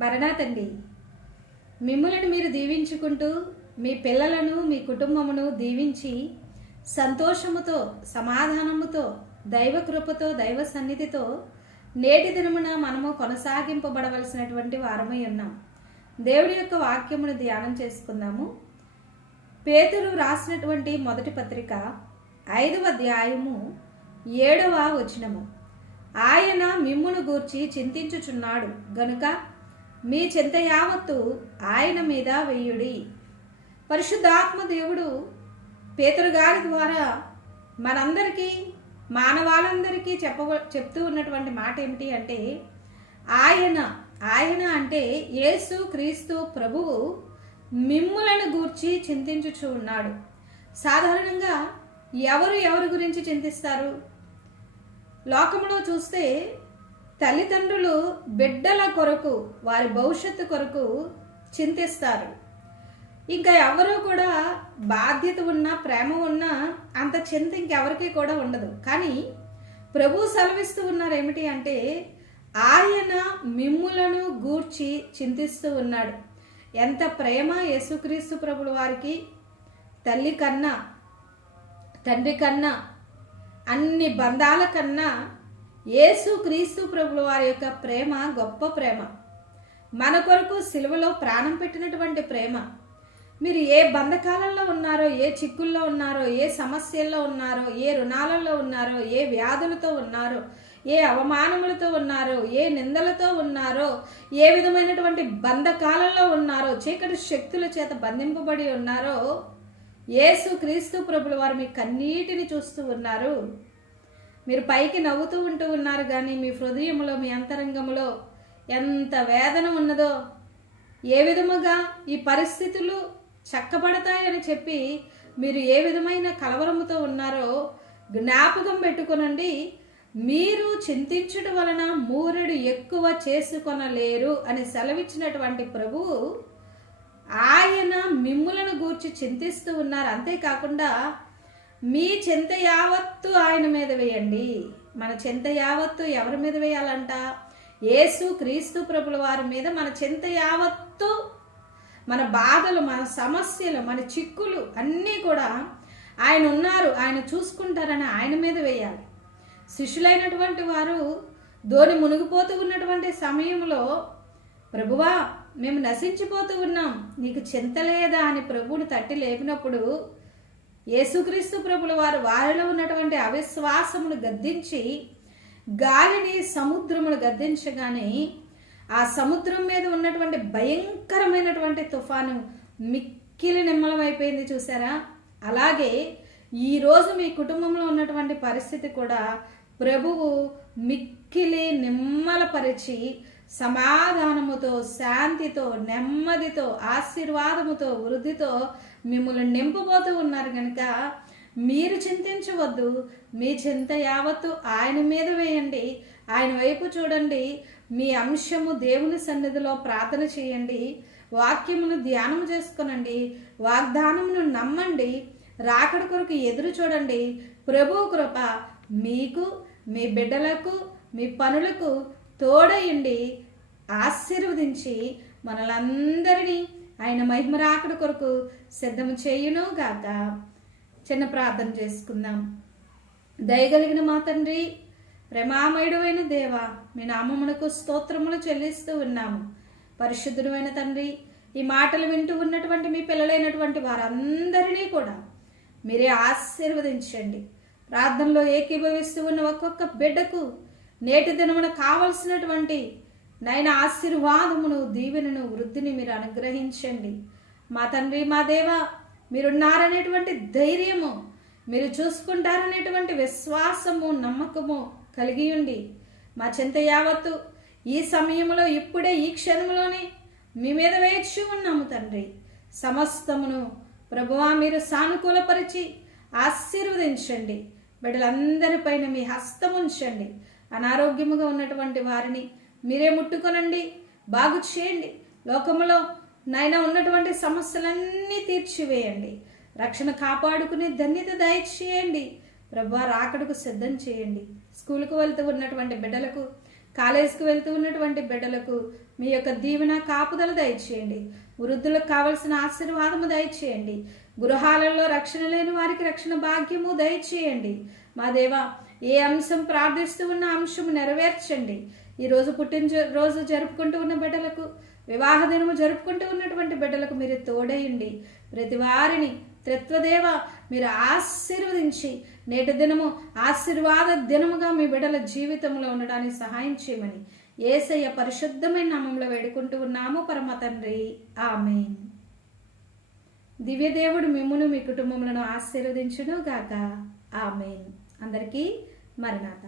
మరణాతండి మిమ్ములను మీరు దీవించుకుంటూ మీ పిల్లలను మీ కుటుంబమును దీవించి సంతోషముతో సమాధానముతో దైవ కృపతో దైవ సన్నిధితో నేటి దినమున మనము కొనసాగింపబడవలసినటువంటి వారమై ఉన్నాం. దేవుడి యొక్క వాక్యమును ధ్యానం చేసుకుందాము. పేతురు రాసినటువంటి మొదటి పత్రిక 5వ అధ్యాయము 7వ వచనము. ఆయన మిమ్మును గూర్చి చింతించుచున్నాడు గనుక మీ చింత యావత్తు ఆయన మీద వెయ్యుడి. పరిశుద్ధాత్మ దేవుడు పేతురు గారి ద్వారా మనందరికీ మానవాళందరికీ చెప్తూ ఉన్నటువంటి మాట ఏమిటి అంటే ఆయన అంటే యేసు క్రీస్తు ప్రభువు మిమ్ములను గూర్చి చింతించుచు ఉన్నాడు. సాధారణంగా ఎవరు గురించి చింతిస్తారు? లోకంలో చూస్తే తల్లిదండ్రులు బిడ్డల కొరకు వారి భవిష్యత్తు కొరకు చింతిస్తారు. ఇంకా ఎవరు కూడా బాధ్యత ఉన్నా ప్రేమ ఉన్నా అంత చింత ఇంకెవరికి కూడా ఉండదు. కానీ ప్రభు సెలవిస్తూ ఉన్నారు ఏమిటి అంటే ఆయన మిమ్ములను గూర్చి చింతిస్తూ ఉన్నాడు. ఎంత ప్రేమ యేసుక్రీస్తు ప్రభుల వారికి తల్లి కన్నా తండ్రి కన్నా అన్ని బంధాల కన్నా యేసు క్రీస్తు ప్రభుల వారి యొక్క ప్రేమ గొప్ప ప్రేమ. మన కొరకు సిలువలో ప్రాణం పెట్టినటువంటి ప్రేమ. మీరు ఏ బంధకాలలో ఉన్నారో, ఏ చిక్కుల్లో ఉన్నారో, ఏ సమస్యల్లో ఉన్నారో, ఏ రుణాలలో ఉన్నారో, ఏ వ్యాధులతో ఉన్నారో, ఏ అవమానములతో ఉన్నారో, ఏ నిందలతో ఉన్నారో, ఏ విధమైనటువంటి బంధకాలలో ఉన్నారో, చీకటి శక్తుల చేత బంధింపబడి ఉన్నారో, యేసు క్రీస్తు ప్రభుల వారు మీ కన్నీటిని చూస్తూ ఉన్నారు. మీరు పైకి నవ్వుతూ ఉంటూ ఉన్నారు కానీ మీ హృదయంలో మీ అంతరంగంలో ఎంత వేదన ఉన్నదో, ఏ విధముగా ఈ పరిస్థితులు చక్కబడతాయని చెప్పి మీరు ఏ విధమైన కలవరముతో ఉన్నారో జ్ఞాపకం పెట్టుకొనండి. మీరు చింతించడం వలన మూరెడు ఎక్కువ చేసుకొనలేరు అని సెలవిచ్చినటువంటి ప్రభువు ఆయన మిమ్ములను గూర్చి చింతిస్తూ ఉన్నారు. అంతేకాకుండా మీ చింత యావత్తు ఆయన మీద వేయండి. మన చింత యావత్తు ఎవరి మీద వేయాలంట? యేసు క్రీస్తు ప్రభుల వారి మీద మన చింత యావత్తు, మన బాధలు, మన సమస్యలు, మన చిక్కులు అన్నీ కూడా ఆయన ఉన్నారు, ఆయన చూసుకుంటారని ఆయన మీద వేయాలి. శిష్యులైనటువంటి వారు ధోని మునిగిపోతూ ఉన్నటువంటి సమయంలో ప్రభువా మేము నశించిపోతూ ఉన్నాం, నీకు చింత లేదా అని ప్రభువుని తట్టి లేపినప్పుడు యేసుక్రీస్తు ప్రభుల వారిలో ఉన్నటువంటి అవిశ్వాసమును గద్దించి గాలిని సముద్రమును గద్దించగానే ఆ సముద్రం మీద ఉన్నటువంటి భయంకరమైనటువంటి తుఫాను మిక్కిలి నిమ్మలమైపోయింది. చూసారా? అలాగే ఈరోజు మీ కుటుంబంలో ఉన్నటువంటి పరిస్థితి కూడా ప్రభువు మిక్కిలి నిమ్మలపరిచి సమాధానముతో, శాంతితో, నెమ్మదితో, ఆశీర్వాదముతో, వృద్ధితో మిమ్మల్ని నింపబోతూ ఉన్నారు కనుక మీరు చింతించవద్దు. మీ చింత యావత్తు ఆయన మీద వేయండి. ఆయన వైపు చూడండి. మీ అంశము దేవుని సన్నిధిలో ప్రార్థన చేయండి. వాక్యమును ధ్యానం చేసుకునండి. వాగ్దానమును నమ్మండి. రాకడ కొరకు ఎదురు చూడండి. ప్రభు కృప మీకు, మీ బిడ్డలకు, మీ పనులకు తోడయండి. ఆశీర్వదించి మనలందరినీ ఆయన మహిమ రాకడ కొరకు సిద్ధము చేయును గాక. చిన్న ప్రార్థన చేసుకుందాం. దయగలిగిన మా తండ్రి, ప్రేమామయుడైన దేవ, మీ నామమునకు స్తోత్రములు చెల్లిస్తూ ఉన్నాము. పరిశుద్ధుడు అయిన తండ్రి, ఈ మాటలు వింటూ ఉన్నటువంటి మీ పిల్లలైనటువంటి వారందరినీ కూడా మీరే ఆశీర్వదించండి. ప్రార్థనలో ఏకీభవిస్తూ ఉన్న ఒక్కొక్క బిడ్డకు నేటి దినమున కావలసినటువంటి నైన ఆశీర్వాదమును, దీవెనను, వృద్ధిని మీరు అనుగ్రహించండి. మా తండ్రి, మా దేవ, మీరున్నారనేటువంటి ధైర్యము, మీరు చూసుకుంటారనేటువంటి విశ్వాసము, నమ్మకము కలిగి ఉండి మా చింత యావత్తు ఈ సమయంలో, ఇప్పుడే, ఈ క్షణంలోనే మీ మీద వేచి ఉన్నాము తండ్రి. సమస్తమును ప్రభువా మీరు సానుకూలపరిచి ఆశీర్వదించండి. బిడ్డలందరిపైన మీ హస్తం ఉంచండి. అనారోగ్యముగా ఉన్నటువంటి వారిని మీరే ముట్టుకొనండి, బాగు చేయండి. లోకములో నైనా ఉన్నటువంటి సమస్యలన్నీ తీర్చివేయండి. రక్షణ కాపాడుకుని ధన్యత దయచేయండి. ప్రభువా రాకడకు సిద్ధం చేయండి. స్కూల్కు వెళ్తూ ఉన్నటువంటి బిడ్డలకు కాలేజీకి వెళ్తూ ఉన్నటువంటి బిడ్డలకు మీ యొక్క దీవెన కాపుదల దయచేయండి. వృద్ధులకు కావలసిన ఆశీర్వాదము దయచేయండి. గృహాలలో రక్షణ లేని వారికి రక్షణ భాగ్యము దయచేయండి. మా దేవా, ఏ అంశం ప్రార్థిస్తూ ఉన్న అంశము నెరవేర్చండి. ఈరోజు రోజు జరుపుకుంటూ ఉన్న బిడ్డలకు, వివాహ దినము జరుపుకుంటూ ఉన్నటువంటి బిడ్డలకు మీరు తోడయండి. ప్రతి వారిని త్రిత్వదేవ మీరు ఆశీర్వదించి నేటి దినము ఆశీర్వాద దినముగా మీ బిడ్డల జీవితంలో ఉండడానికి సహాయం చేయమని యేసయ్య పరిశుద్ధమైన నామంలో వేడుకుంటూ ఉన్నాము పరమ తండ్రి, ఆమేన్. దివ్యదేవుడు మిమ్మును మీ కుటుంబములను ఆశీర్వదించును గాక. ఆమేన్. అందరికీ మరణాత.